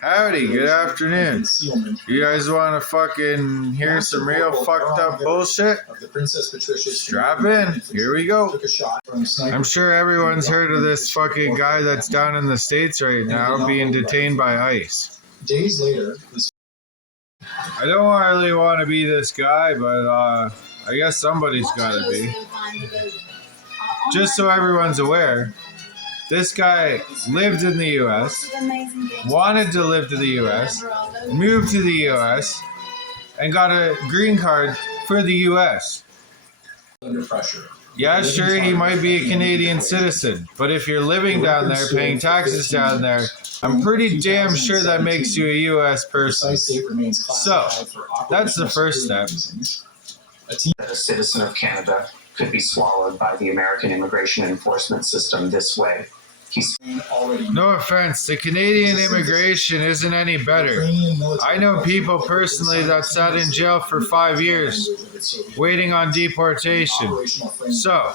Howdy, good afternoon. You guys want to fucking hear some real fucked up bullshit? Strap in. Here we go. I'm sure everyone's heard of this fucking guy that's down in the States right now being detained by ICE. Days later, I don't really want to be this guy, but I guess somebody's got to be. Just so everyone's aware, this guy lived in the U.S., wanted to live to the U.S., moved to the U.S., and got a green card for the U.S. under pressure. Yeah, sure, he might be a Canadian citizen, but if you're living down there, paying taxes down there, I'm pretty damn sure that makes you a U.S. person. So, that's the first step. A citizen of Canada could be swallowed by the American immigration enforcement system this way. No offense, the Canadian immigration isn't any better. I know people personally that sat in jail for 5 years, waiting on deportation. So,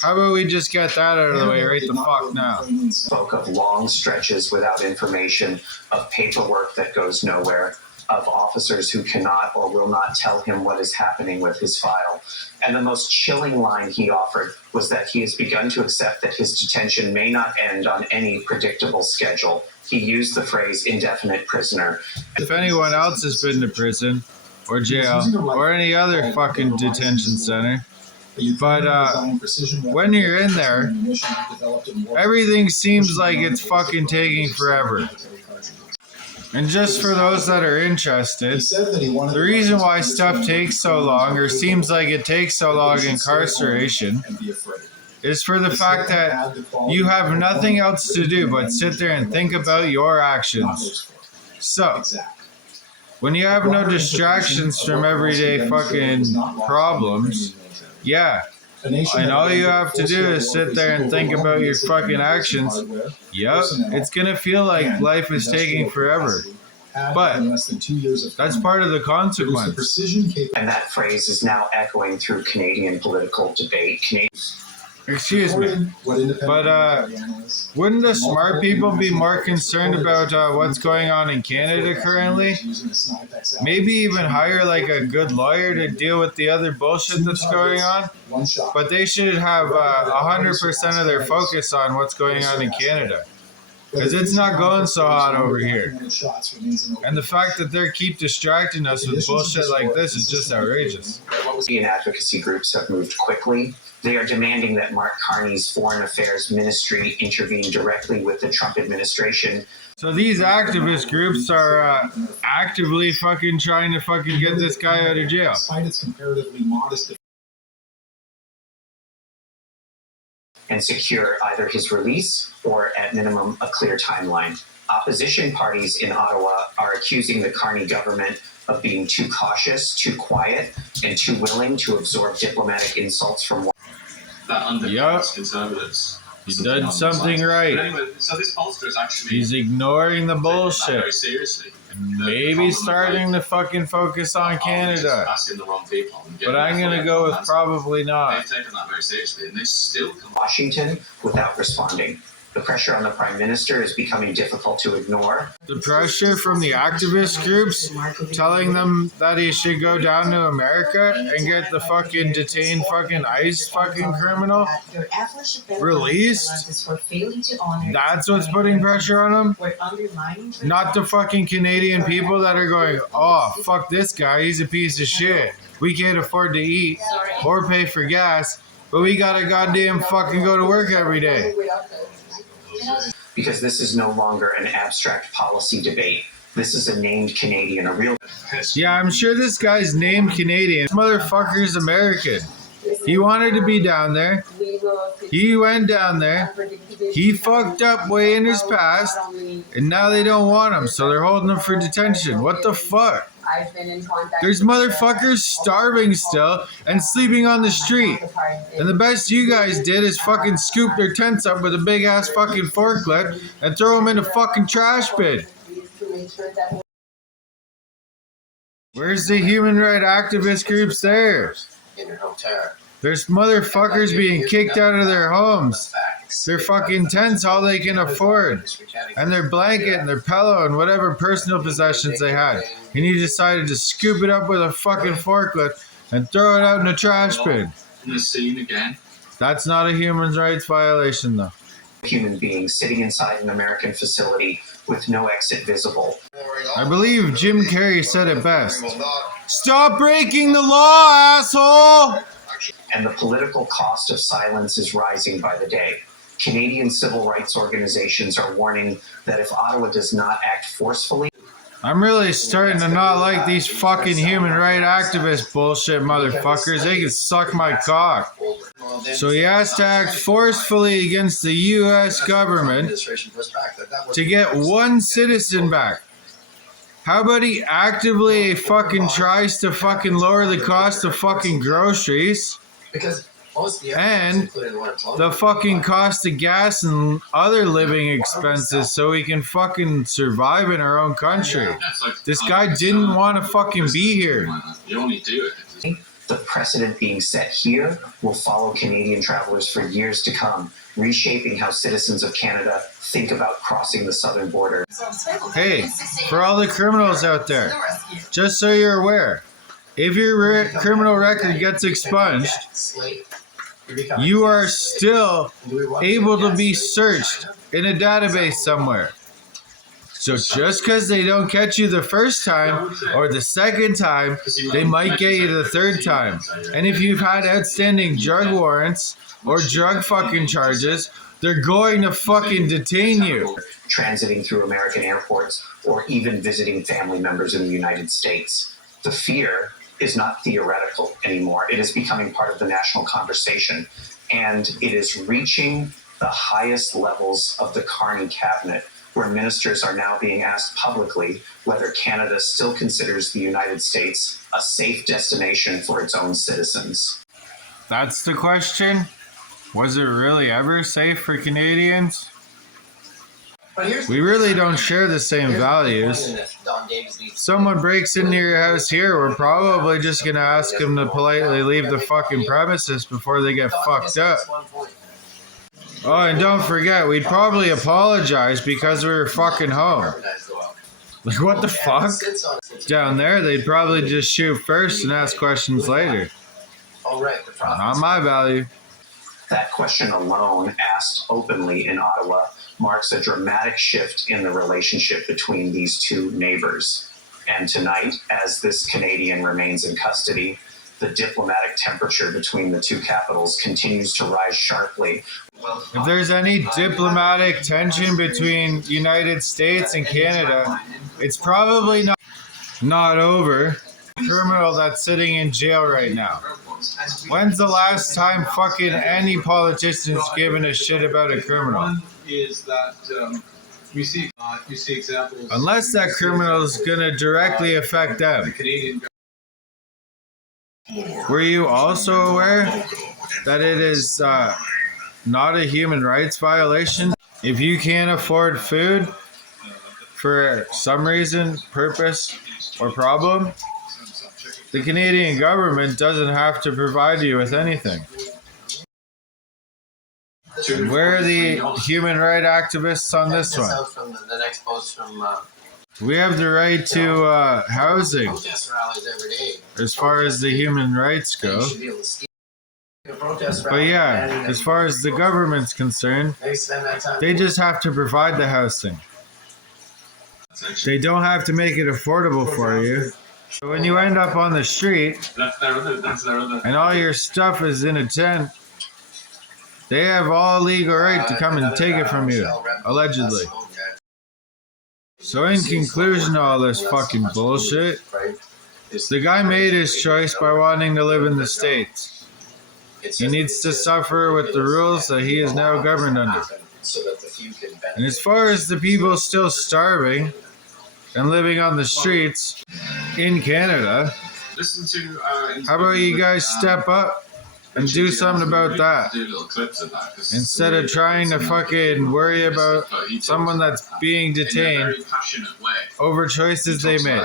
how about we just get that out of the way right the fuck now? Spoke of long stretches without information, of paperwork that goes nowhere, of officers who cannot or will not tell him what is happening with his file. And the most chilling line he offered was that he has begun to accept that his detention may not end on any predictable schedule. He used the phrase indefinite prisoner. If anyone else has been to prison, or jail, or any other fucking detention center, but when you're in there, everything seems like it's fucking taking forever. And just for those that are interested, the reason why stuff takes so long, or seems like it takes so long in incarceration, is for the fact that you have nothing else to do but sit there and think about your actions. So, when you have no distractions from everyday fucking problems, yeah, and all you have to do is sit there and think about your fucking actions, yep, it's gonna feel like life is taking forever. But that's part of the consequence. And that phrase is now echoing through Canadian political debate. Excuse me, but wouldn't the smart people be more concerned about what's going on in Canada currently? Maybe even hire like a good lawyer to deal with the other bullshit that's going on? But they should have 100% of their focus on what's going on in Canada. Because it's not going so hot over here. And the fact that they keep distracting us with bullshit like this is just outrageous. Canadian advocacy groups have moved quickly. They are demanding that Mark Carney's Foreign Affairs Ministry intervene directly with the Trump administration. So these activist groups are actively fucking trying to fucking get this guy out of jail. Despite its comparatively modest And secure either his release or, at minimum, a clear timeline. Opposition parties in Ottawa are accusing the Carney government of being too cautious, too quiet, and too willing to absorb diplomatic insults from that undercuts conservatives. He's done something right. But anyway, so this pollster is actually He's ignoring the bullshit. very seriously. And maybe starting to fucking focus on Canada. Asking the wrong people. But I'm gonna go with probably not. They've taken that very seriously, and they still come. Washington without responding. The pressure on the Prime Minister is becoming difficult to ignore. The pressure from the activist groups telling them that he should go down to America and get the fucking detained fucking ICE fucking criminal released. That's what's putting pressure on him. Not the fucking Canadian people that are going, oh, fuck this guy, he's a piece of shit. We can't afford to eat or pay for gas, but we gotta goddamn fucking go to work every day. Because this is no longer an abstract policy debate. This is a named Canadian, a real... Yeah, I'm sure this guy's named Canadian. This motherfucker's American. He wanted to be down there. He went down there. He fucked up way in his past. And now they don't want him, so they're holding him for detention. What the fuck? There's motherfuckers starving still and sleeping on the street. And the best you guys did is fucking scoop their tents up with a big ass fucking forklift and throw them in a fucking trash bin. Where's the human rights activist groups there? There's motherfuckers being kicked out of their homes. Their fucking tent's all they can afford. And their blanket and their pillow and whatever personal possessions they had. And you decided to scoop it up with a fucking forklift and throw it out in a trash bin. In the scene again. That's not a human rights violation, though. Human being sitting inside an American facility with no exit visible. I believe Jim Carrey said it best. Stop breaking the law, asshole! And the political cost of silence is rising by the day. Canadian civil rights organizations are warning that if Ottawa does not act forcefully, I'm really starting to not like these fucking human rights activist bullshit motherfuckers. They can suck my cock. So he has to act forcefully against the U.S. government to get one citizen back. How about he actively fucking tries to fucking lower the cost of fucking groceries and the fucking cost of gas and other living expenses so we can fucking survive in our own country. This guy didn't want to fucking be here. You only do it. the precedent being set here will follow Canadian travelers for years to come, reshaping how citizens of Canada think about crossing the southern border. Hey, for all the criminals out there, just so you're aware, if your criminal record gets expunged, you are still able to be searched in a database somewhere. So just because they don't catch you the first time or the second time, they might get you the third time. And if you've had outstanding drug warrants or drug fucking charges, they're going to fucking detain you. Transiting through American airports or even visiting family members in the United States. The fear is not theoretical anymore. It is becoming part of the national conversation, and it is reaching the highest levels of the Carney cabinet, where ministers are now being asked publicly whether Canada still considers the United States a safe destination for its own citizens. That's the question? Was it really ever safe for Canadians? We really don't share the same values. If someone breaks into your house here, we're probably just going to ask them to politely leave the fucking premises before they get fucked up. Oh, and don't forget, we'd probably apologize because we were fucking home. Like, what the fuck? Down there, they'd probably just shoot first and ask questions later. Not my value. That question alone, asked openly in Ottawa, marks a dramatic shift in the relationship between these two neighbors. And tonight, as this Canadian remains in custody, the diplomatic temperature between the two capitals continues to rise sharply. If there's any diplomatic tension between United States and Canada, it's probably not over. Criminal that's sitting in jail right now. When's the last time fucking any politician's given a shit about a criminal? Is that you see examples. Unless that criminal is gonna directly affect them. Canadian. Were you also aware that it is not a human rights violation if you can't afford food for some reason, purpose, or problem? The Canadian government doesn't have to provide you with anything. And where are the human rights activists on this one? We have the right to housing as far as the human rights go. But yeah, as far as the government's concerned, they just have to provide the housing. They don't have to make it affordable for you. So when you end up on the street and all your stuff is in a tent, they have all legal right to come and take it from you, allegedly. So in conclusion to all this fucking bullshit, the guy made his choice by wanting to live in the States. He needs to suffer with the rules that he is now governed under. And as far as the people still starving and living on the streets in Canada, how about you guys step up and do something about that instead of trying to fucking worry about someone that's being detained over choices they made.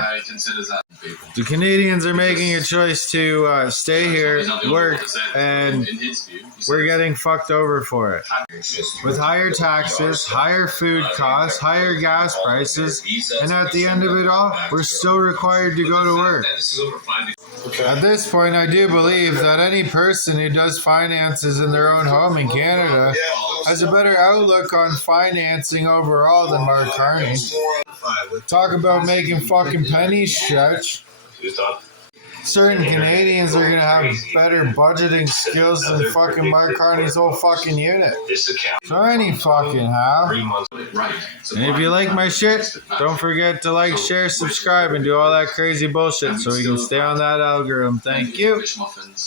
people. The Canadians are making a choice to stay here, work, and In his view, he we're said, getting fucked over for it. With higher taxes, higher food costs, higher gas prices, and at the end of it all, we're still required to go to work. At this point, I do believe that any person who does finances in their own home in Canada has a better outlook on financing overall than Mark Carney. Talk about making fucking pennies stretch. Certain Canadians are gonna have better budgeting skills than fucking Mark Carney's whole fucking unit. So any fucking how. right. And if you like my shit, don't forget to like, share, subscribe, and do all that crazy bullshit so we can stay on that algorithm. Thank you. Fish muffins.